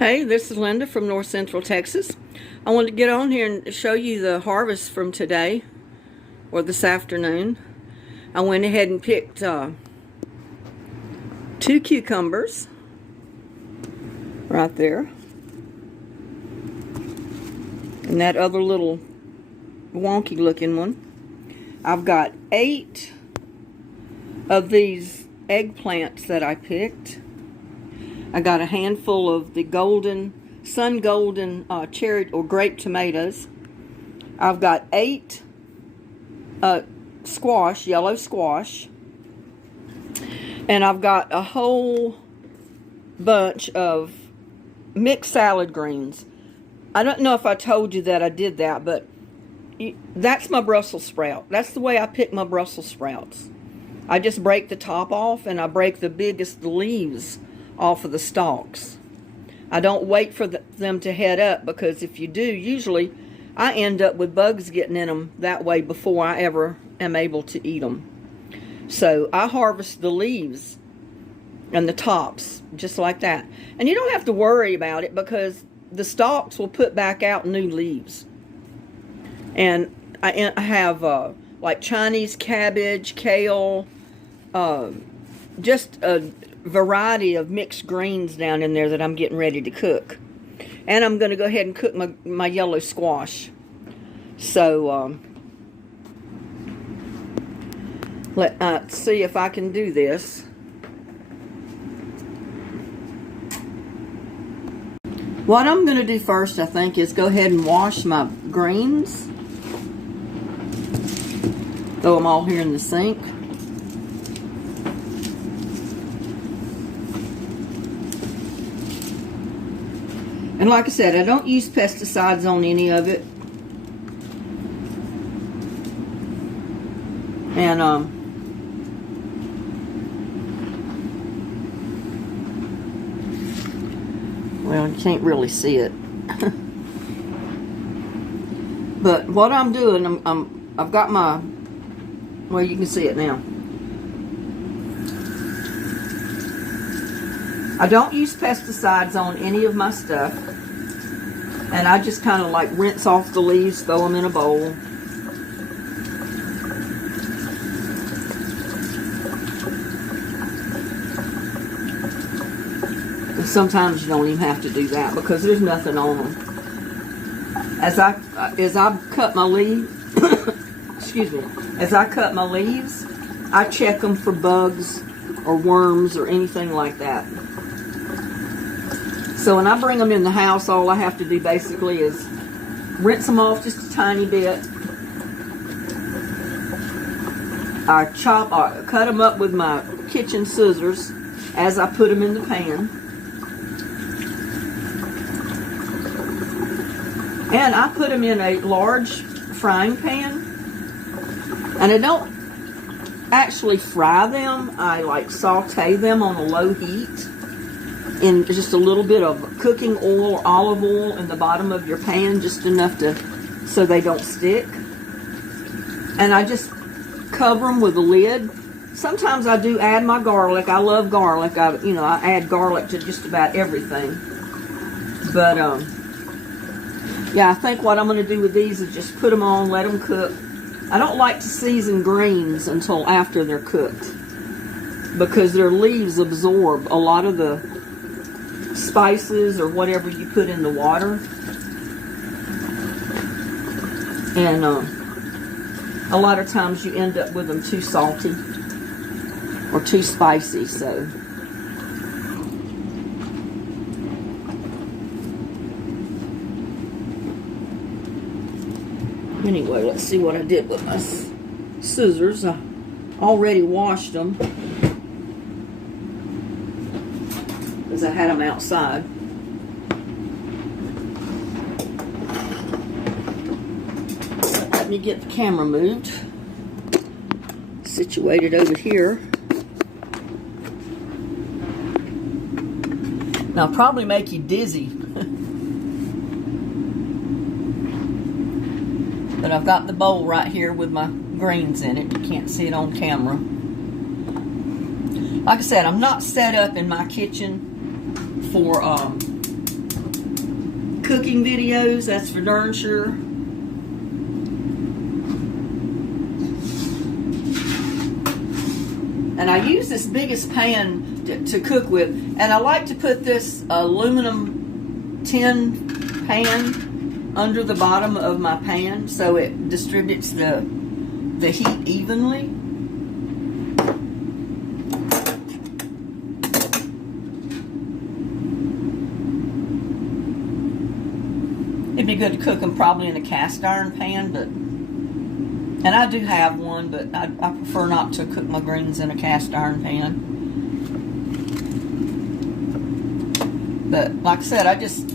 Hey, this is Linda from North Central Texas. I wanted to get on here and show you the harvest from today, or this afternoon. I went ahead and picked 2 cucumbers right there. And that other little wonky looking one. I've got 8 of these eggplants that I picked. I got a handful of the sun golden cherry or grape tomatoes. I've got 8 squash, yellow squash. And I've got a whole bunch of mixed salad greens. I don't know if I told you that I did that, but that's my Brussels sprout. That's the way I pick my Brussels sprouts. I just break the top off and I break the biggest leaves off of the stalks. I don't wait for them to head up, because if you do, usually I end up with bugs getting in them that way before I ever am able to eat them. So I harvest the leaves and the tops just like that. And you don't have to worry about it, because the stalks will put back out new leaves. And I have like Chinese cabbage, kale, just a variety of mixed greens down in there that I'm getting ready to cook. And I'm going to go ahead and cook my yellow squash. So let's see if I can do this. What I'm going to do first, I think, is go ahead and wash my greens. Throw them all here in the sink. And like I said, I don't use pesticides on any of it. And well, you can't really see it. But what I'm doing, I've got my, well, you can see it now. I don't use pesticides on any of my stuff. And I just kind of like rinse off the leaves, throw them in a bowl. And sometimes you don't even have to do that, because there's nothing on them. As I cut my leaves, excuse me, as I cut my leaves, I check them for bugs or worms or anything like that. So when I bring them in the house, all I have to do basically is rinse them off just a tiny bit. I cut them up with my kitchen scissors as I put them in the pan. And I put them in a large frying pan. And I don't actually fry them. I like saute them on a low heat in just a little bit of cooking oil or olive oil in the bottom of your pan, just enough so they don't stick. And I just cover them with a lid. Sometimes I do add my garlic. I love garlic. I add garlic to just about everything. But yeah, I think what I'm going to do with these is just put them on, let them cook. I don't like to season greens until after they're cooked, because their leaves absorb a lot of the spices or whatever you put in the water. And a lot of times you end up with them too salty or too spicy. So anyway, let's see what I did with my scissors. I already washed them, because I had them outside. So let me get the camera moved, situated over here. Now, I'll probably make you dizzy, but I've got the bowl right here with my greens in it. You can't see it on camera. Like I said, I'm not set up in my kitchen for cooking videos, that's for darn sure. And I use this biggest pan to cook with. And I like to put this aluminum tin pan under the bottom of my pan so it distributes the heat evenly. It'd be good to cook them probably in a cast iron pan, and I do have one, but I prefer not to cook my greens in a cast iron pan. But like I said, I just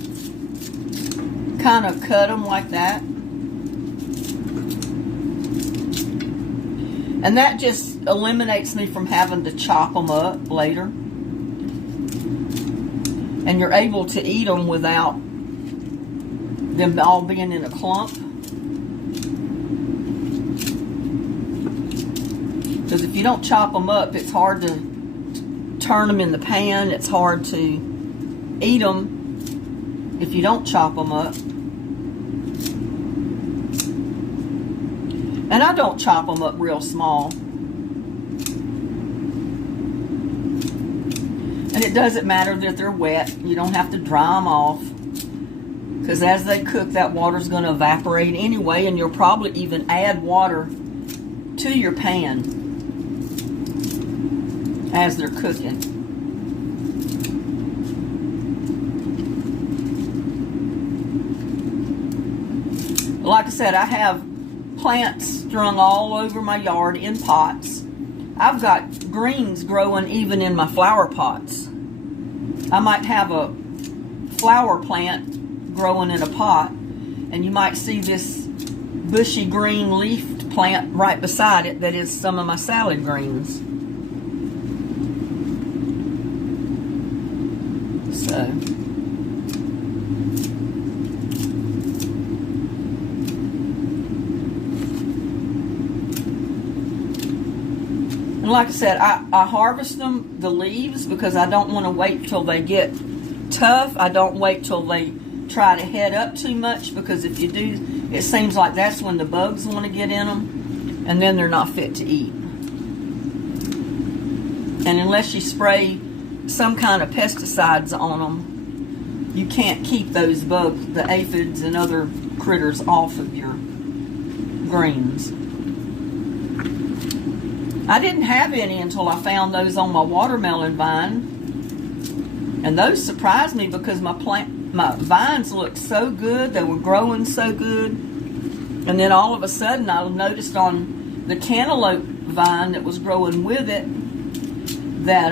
kind of cut them like that. And that just eliminates me from having to chop them up later. And you're able to eat them without them all being in a clump. Because if you don't chop them up, it's hard to turn them in the pan. It's hard to eat them if you don't chop them up. And I don't chop them up real small. And it doesn't matter that they're wet. You don't have to dry them off. Because as they cook, that water's going to evaporate anyway, and you'll probably even add water to your pan as they're cooking. Like I said, I have plants strung all over my yard in pots. I've got greens growing even in my flower pots. I might have a flower plant growing in a pot, and you might see this bushy green leafed plant right beside it that is some of my salad greens. So and like I said, I harvest them, the leaves, because I don't want to wait till they get tough. I don't wait till they try to head up too much, because if you do, it seems like that's when the bugs want to get in them, and then they're not fit to eat. And unless you spray some kind of pesticides on them, you can't keep those bugs, the aphids and other critters, off of your greens. I didn't have any until I found those on my watermelon vine. And those surprised me because my vines looked so good. They were growing so good. And then all of a sudden I noticed on the cantaloupe vine that was growing with it that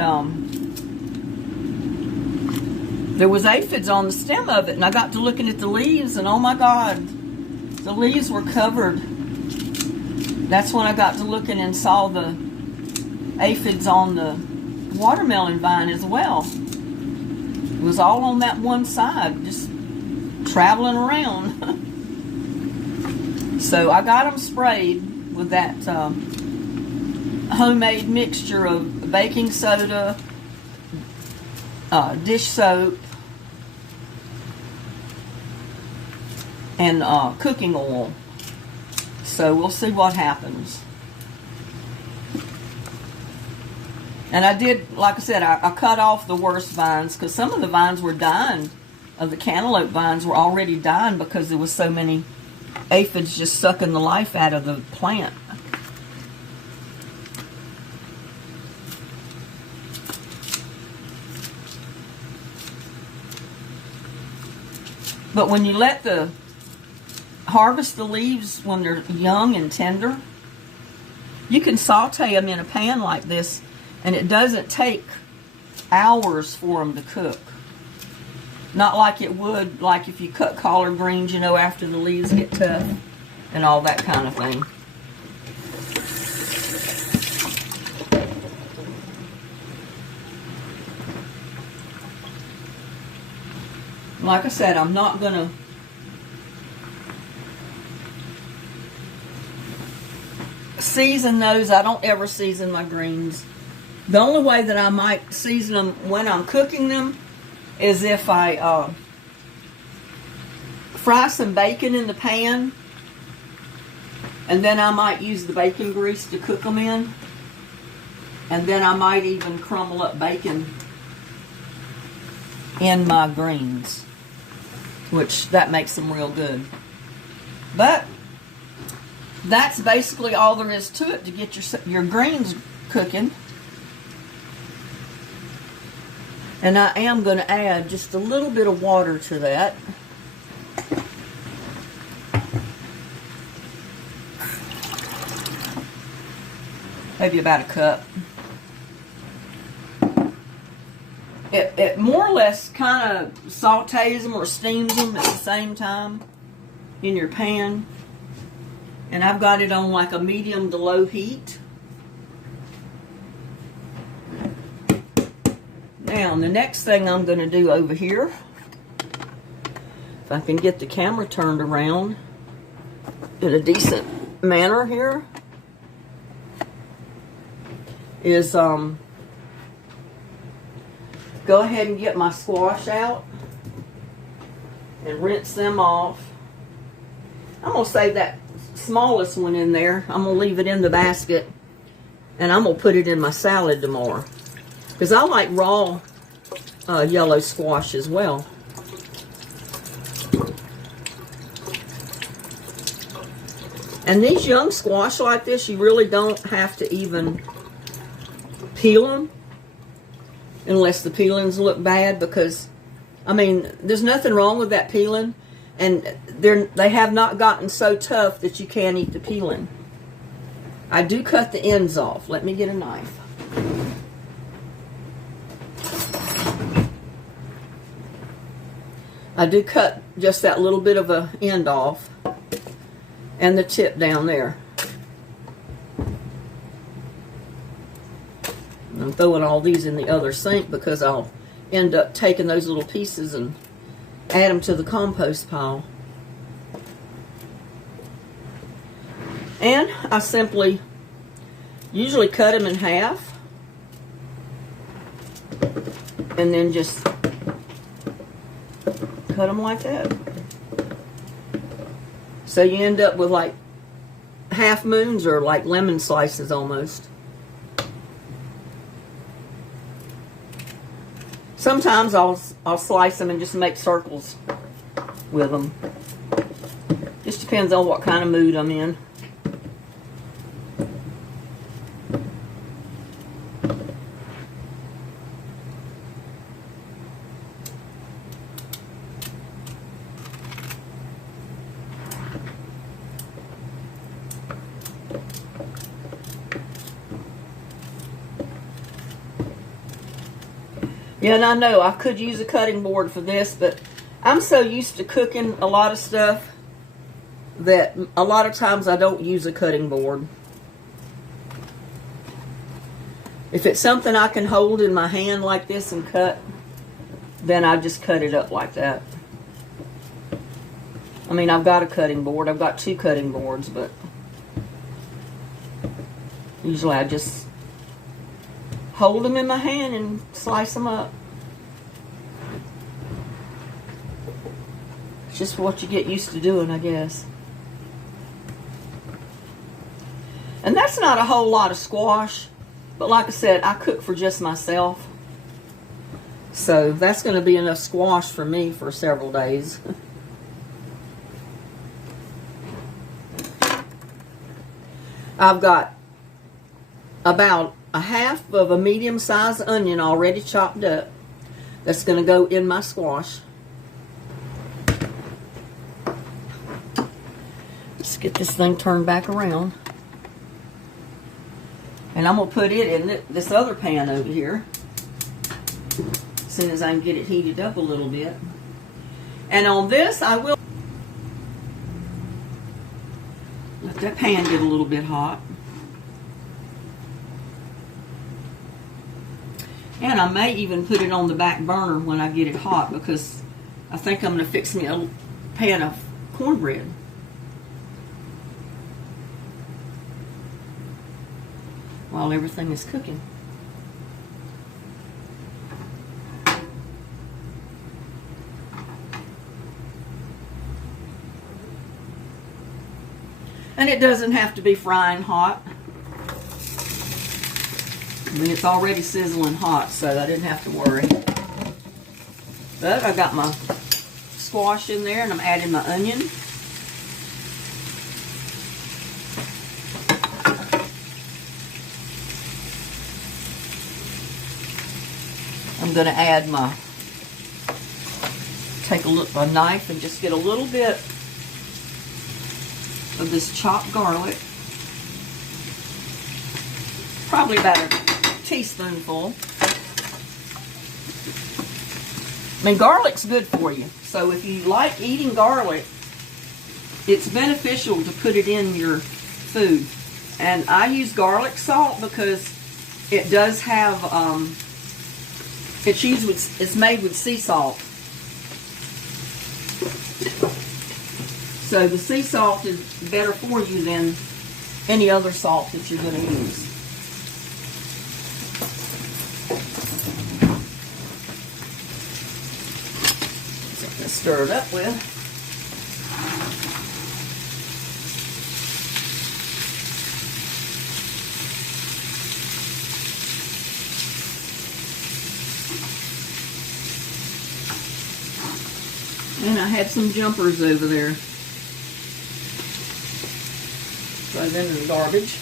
there was aphids on the stem of it. And I got to looking at the leaves, and oh my God, the leaves were covered. That's when I got to looking and saw the aphids on the watermelon vine as well. It was all on that one side, just traveling around. So I got them sprayed with that homemade mixture of baking soda, dish soap, and cooking oil. So we'll see what happens. And I did, like I said, I cut off the worst vines, because some of the vines were dying, of the cantaloupe vines were already dying because there was so many aphids just sucking the life out of the plant. But when you harvest the leaves when they're young and tender, you can saute them in a pan like this, and it doesn't take hours for them to cook. Not like it would, like if you cut collard greens, you know, after the leaves get tough and all that kind of thing. Like I said, I'm not going to season those. I don't ever season my greens. The only way that I might season them when I'm cooking them is if I fry some bacon in the pan, and then I might use the bacon grease to cook them in, and then I might even crumble up bacon in my greens, which that makes them real good. But that's basically all there is to it to get your greens cooking. And I am going to add just a little bit of water to that. Maybe about a cup. It more or less kind of sautés them or steams them at the same time in your pan. And I've got it on like a medium to low heat. Now, the next thing I'm going to do over here, if I can get the camera turned around in a decent manner here, is go ahead and get my squash out and rinse them off. I'm going to save that smallest one in there. I'm going to leave it in the basket, and I'm going to put it in my salad tomorrow, because I like raw yellow squash as well. And these young squash like this, you really don't have to even peel them unless the peelings look bad, because I mean, there's nothing wrong with that peeling, and they have not gotten so tough that you can't eat the peeling. I do cut the ends off. Let me get a knife. I do cut just that little bit of a end off and the tip down there. I'm throwing all these in the other sink because I'll end up taking those little pieces and add them to the compost pile. And I simply usually cut them in half and then just cut them like that. So you end up with like half moons or like lemon slices almost. Sometimes I'll slice them and just make circles with them. Just depends on what kind of mood I'm in. Yeah, and I know I could use a cutting board for this, but I'm so used to cooking a lot of stuff that a lot of times I don't use a cutting board. If it's something I can hold in my hand like this and cut, then I just cut it up like that. I mean, I've got a cutting board. I've got 2 cutting boards, but usually I just hold them in my hand and slice them up. It's just what you get used to doing, I guess. And that's not a whole lot of squash, but like I said, I cook for just myself. So that's going to be enough squash for me for several days. I've got about a half of a medium-sized onion already chopped up that's going to go in my squash. Let's get this thing turned back around. And I'm going to put it in this other pan over here as soon as I can get it heated up a little bit. And on this, I will let that pan get a little bit hot. And I may even put it on the back burner when I get it hot, because I think I'm going to fix me a pan of cornbread. While everything is cooking. And it doesn't have to be frying hot. I mean, it's already sizzling hot, so I didn't have to worry. But I got my squash in there, and I'm adding my onion. I'm going to add take a knife and just get a little bit of this chopped garlic. Probably about a teaspoonful. I mean, garlic's good for you. So if you like eating garlic, it's beneficial to put it in your food. And I use garlic salt because it does have, it's made with sea salt. So the sea salt is better for you than any other salt that you're going to use. Stir it up with. And I had some jumpers over there. Throw them in the garbage.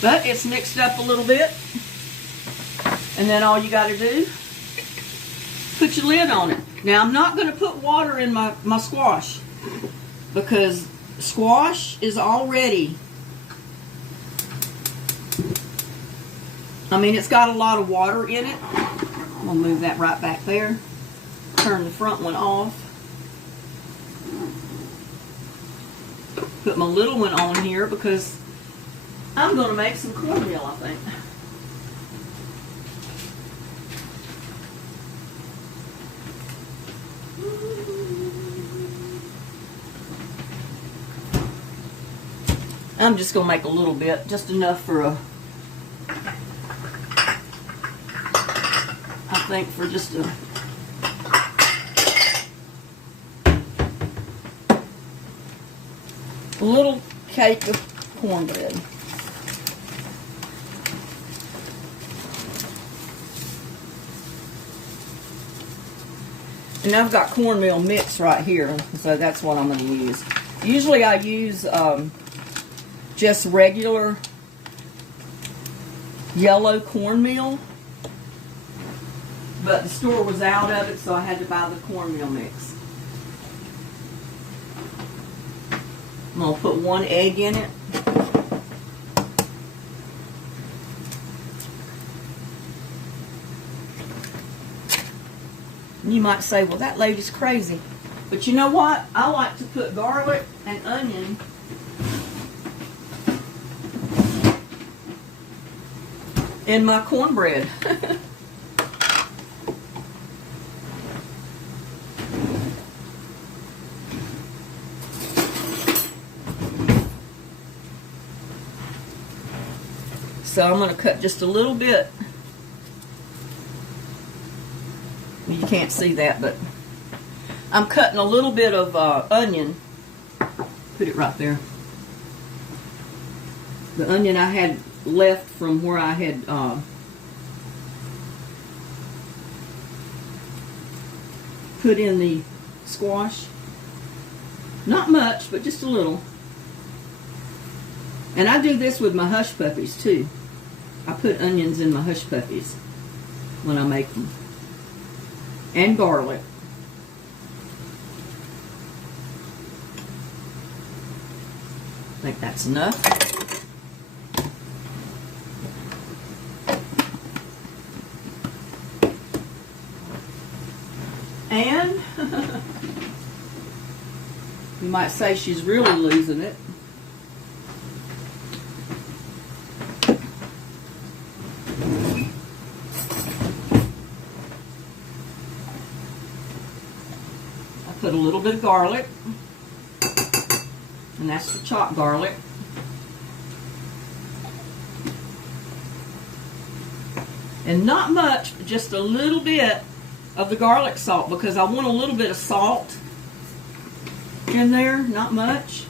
But it's mixed up a little bit. And then all you got to do, put your lid on it. Now I'm not going to put water in my squash because squash is already, I mean, it's got a lot of water in it. I'm going to move that right back there. Turn the front one off. Put my little one on here because I'm going to make some cornmeal, I think. I'm just going to make a little bit, just enough for I think for just a little cake of cornbread. And I've got cornmeal mix right here, so that's what I'm going to use. Usually I use just regular yellow cornmeal, but the store was out of it, so I had to buy the cornmeal mix. I'm going to put 1 egg in it. You might say, well, that lady's crazy. But you know what? I like to put garlic and onion in my cornbread. So I'm going to cut just a little bit. You can't see that, but I'm cutting a little bit of onion. Put it right there. The onion I had left from where I had put in the squash. Not much, but just a little. And I do this with my hush puppies too. I put onions in my hush puppies when I make them. And garlic. I think that's enough. And you might say she's really losing it. Put a little bit of garlic, and that's the chopped garlic. And not much, just a little bit of the garlic salt, because I want a little bit of salt in there, not much.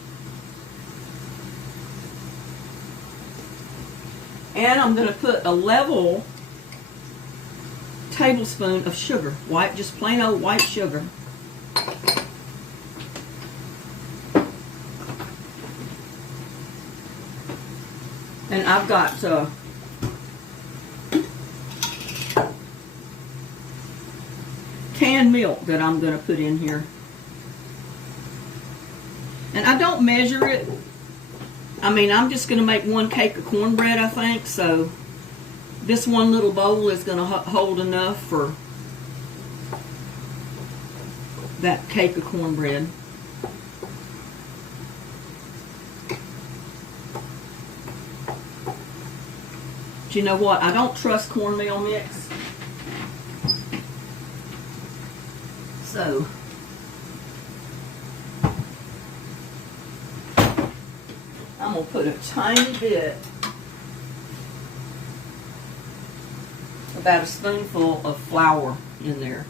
And I'm going to put a level tablespoon of sugar, white, just plain old white sugar. And I've got canned milk that I'm going to put in here. And I don't measure it. I mean, I'm just going to make 1 cake of cornbread, I think, so this one little bowl is going to hold enough for that cake of cornbread. But you know what? I don't trust cornmeal mix. So I'm going to put a tiny bit, about a spoonful of flour in there.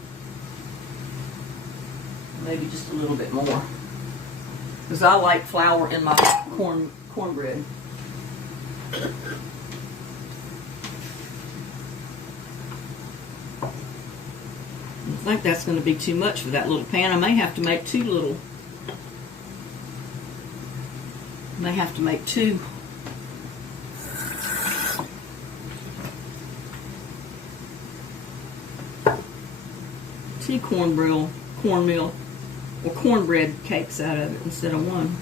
Maybe just a little bit more, because I like flour in my cornbread. I think that's going to be too much for that little pan. I may have to make 2 little. May have to make 2. Cornmeal or cornbread cakes out of it instead of 1.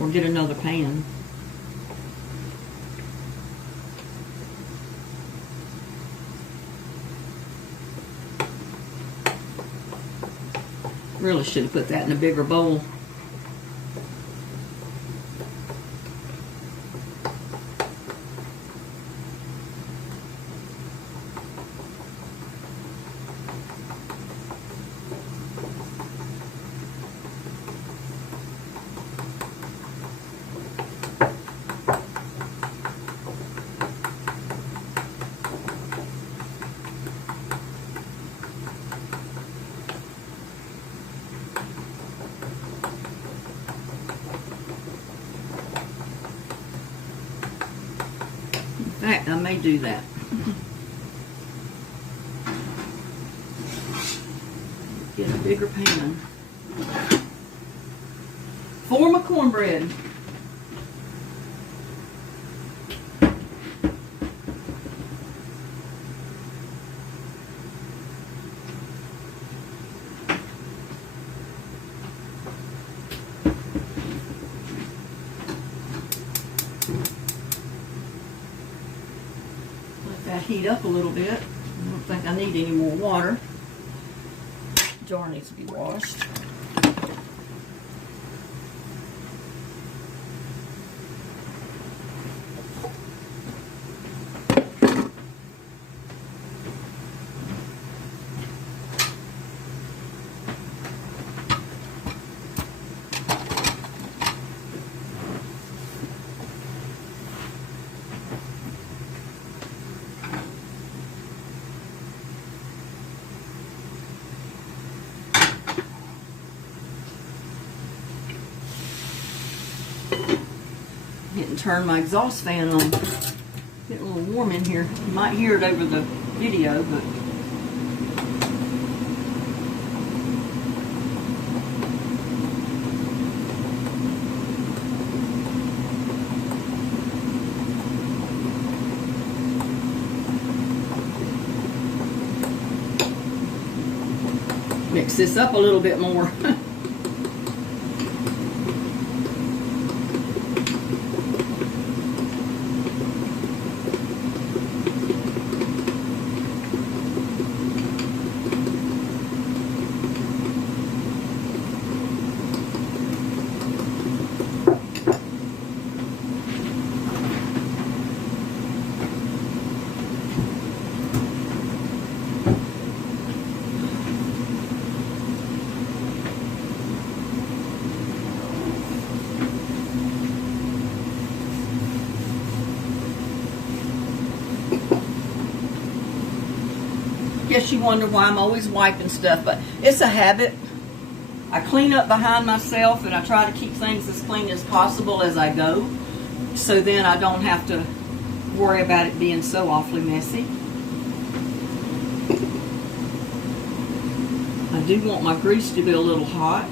Or get another pan. Really should have put that in a bigger bowl. In fact, I may do that. Get a bigger pan. For my cornbread. Heat up a little bit. I don't think I need any more water. The jar needs to be washed. Getting turn my exhaust fan on. Getting a little warm in here. You might hear it over the video, but mix this up a little bit more. Guess you wonder why I'm always wiping stuff, but it's a habit. I clean up behind myself, and I try to keep things as clean as possible as I go, so then I don't have to worry about it being so awfully messy. I do want my grease to be a little hot.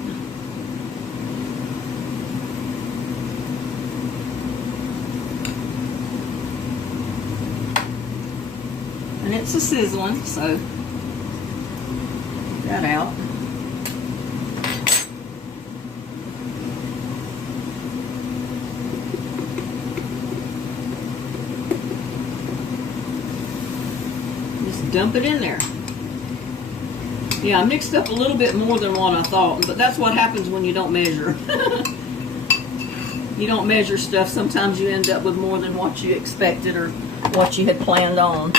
And it's a sizzling, so get that out. Just dump it in there. Yeah, I mixed up a little bit more than what I thought, but that's what happens when you don't measure. You don't measure stuff, sometimes you end up with more than what you expected or what you had planned on.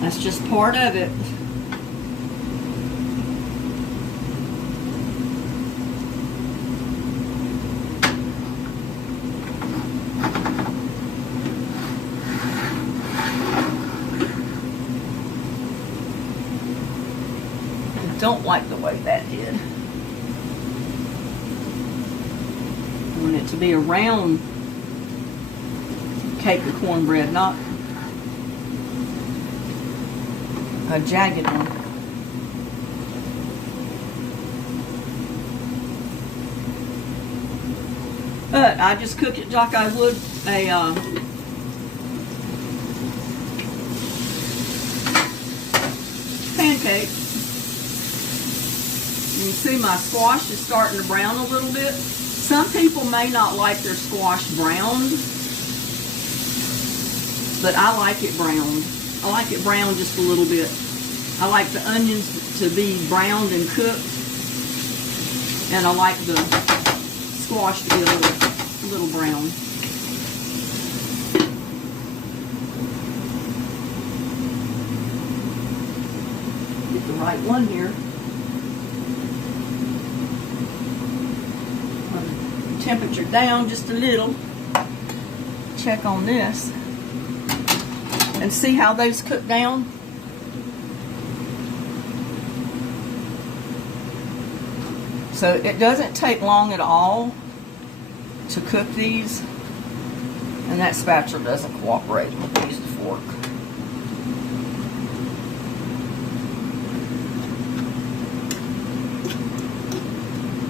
That's just part of it. I don't like the way that did. I want it to be a round cake of cornbread, not a jagged one. But I just cook it like I would a pancake. You see my squash is starting to brown a little bit. Some people may not like their squash browned, but I like it browned. I like it browned just a little bit. I like the onions to be browned and cooked, and I like the squash to be a little brown. Get the right one here. Temperature down just a little. Check on this and see how those cook down. So it doesn't take long at all to cook these, and that spatula doesn't cooperate with use the fork.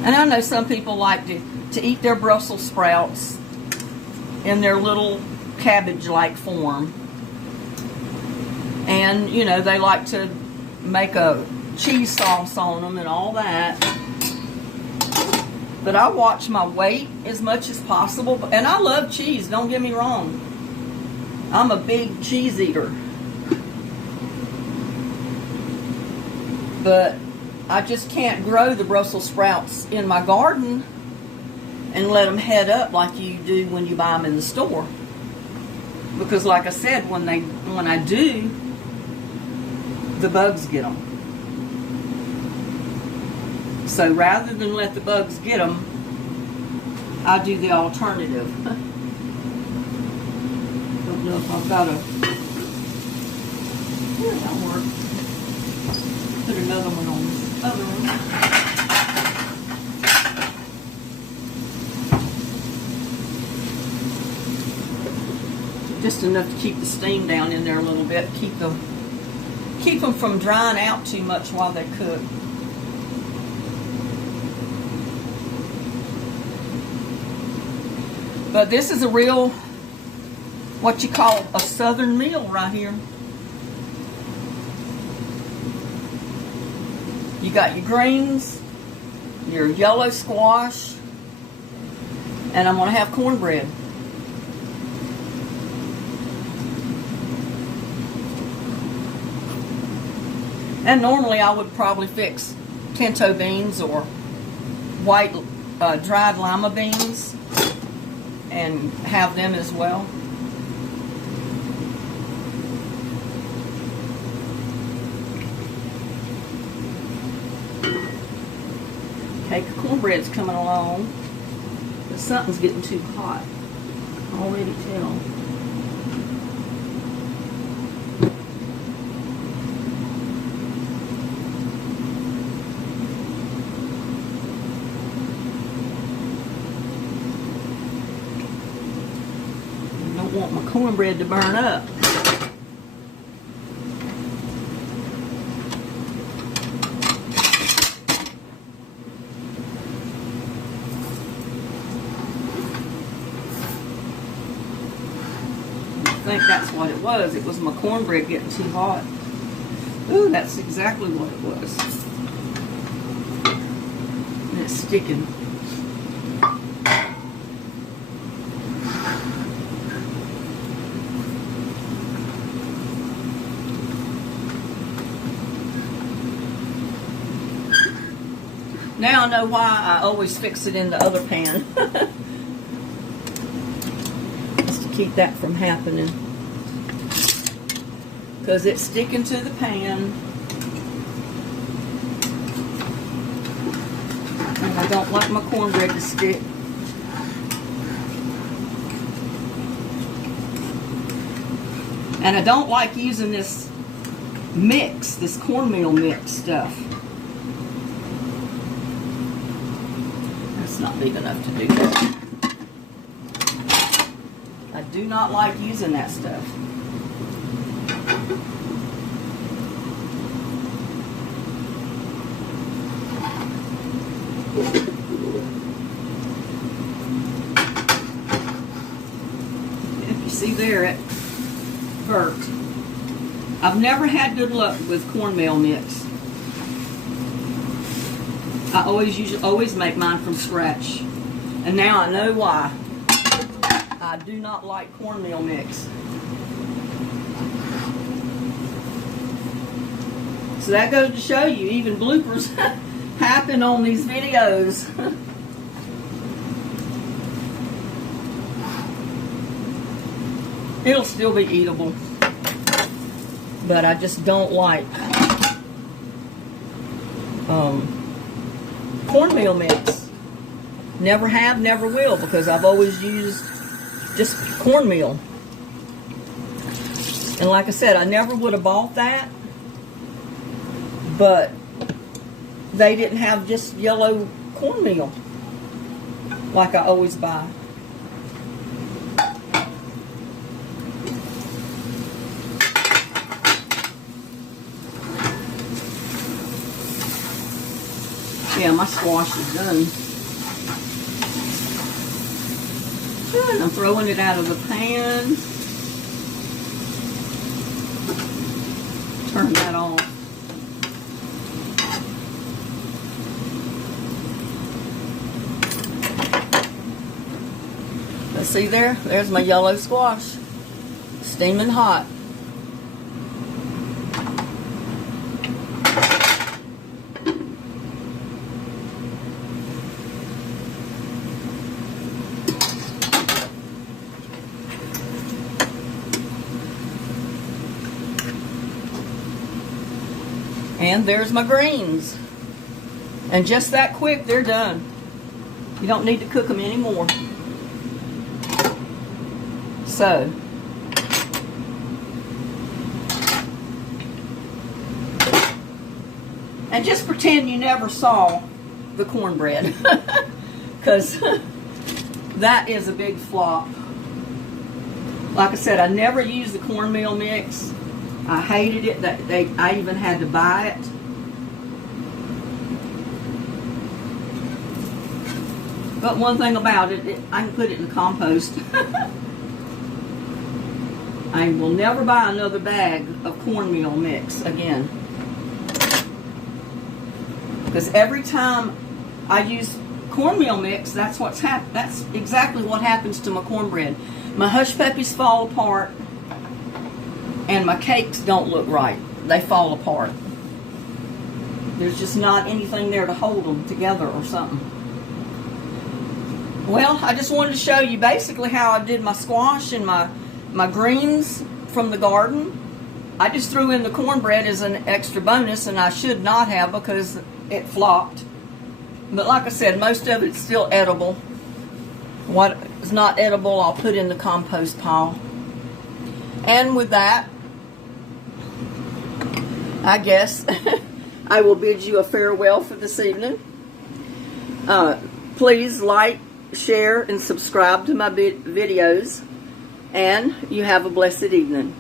And I know some people like to eat their Brussels sprouts in their little cabbage-like form. And, you know, they like to make a cheese sauce on them and all that. But I watch my weight as much as possible. And I love cheese, don't get me wrong. I'm a big cheese eater. But I just can't grow the Brussels sprouts in my garden and let them head up like you do when you buy them in the store. Because like I said, when I do, the bugs get them. So rather than let the bugs get them, I do the alternative. Don't know if I've got a... Here, that'll work. Put another one on this other one. Just enough to keep the steam down in there a little bit. Keep them from drying out too much while they cook. But this is a real, what you call a southern meal right here. You got your greens, your yellow squash, and I'm going to have cornbread. And normally I would probably fix pinto beans or white dried lima beans and have them as well. Cake of cornbread's coming along, but something's getting too hot already tell. I don't want my cornbread to burn up. I think that's what it was. It was my cornbread getting too hot. Ooh, that's exactly what it was. And it's sticking. Now I know why I always fix it in the other pan. Keep that from happening, because it's sticking to the pan and I don't like my cornbread to stick. And I don't like using this mix, this cornmeal mix stuff. That's not big enough to do that. I do not like using that stuff. If you see there, it burnt. I've never had good luck with cornmeal mix. I always make mine from scratch, and now I know why. I do not like cornmeal mix. So that goes to show you, even bloopers happen on these videos. It'll still be eatable, but I just don't like cornmeal mix. Never have, never will, because I've always used just cornmeal. And like I said, I never would have bought that, but they didn't have just yellow cornmeal like I always buy. Yeah, my squash is done. And I'm throwing it out of the pan. Turn that off. Let's see there. There's my yellow squash. Steaming hot. And there's my greens. And just that quick, they're done. You don't need to cook them anymore. So, and just pretend you never saw the cornbread, because that is a big flop. Like I said, I never used the cornmeal mix. I hated it. I even had to buy it. But one thing about it, I can put it in the compost. I will never buy another bag of cornmeal mix again. Because every time I use cornmeal mix, that's what's happened. That's exactly what happens to my cornbread. My hush puppies fall apart, and my cakes don't look right. They fall apart. There's just not anything there to hold them together or something. Well, I just wanted to show you basically how I did my squash and my greens from the garden. I just threw in the cornbread as an extra bonus, and I should not have because it flopped. But like I said, most of it's still edible. What is not edible, I'll put in the compost pile. And with that, I guess I will bid you a farewell for this evening. Please like, share, and subscribe to my videos. And you have a blessed evening.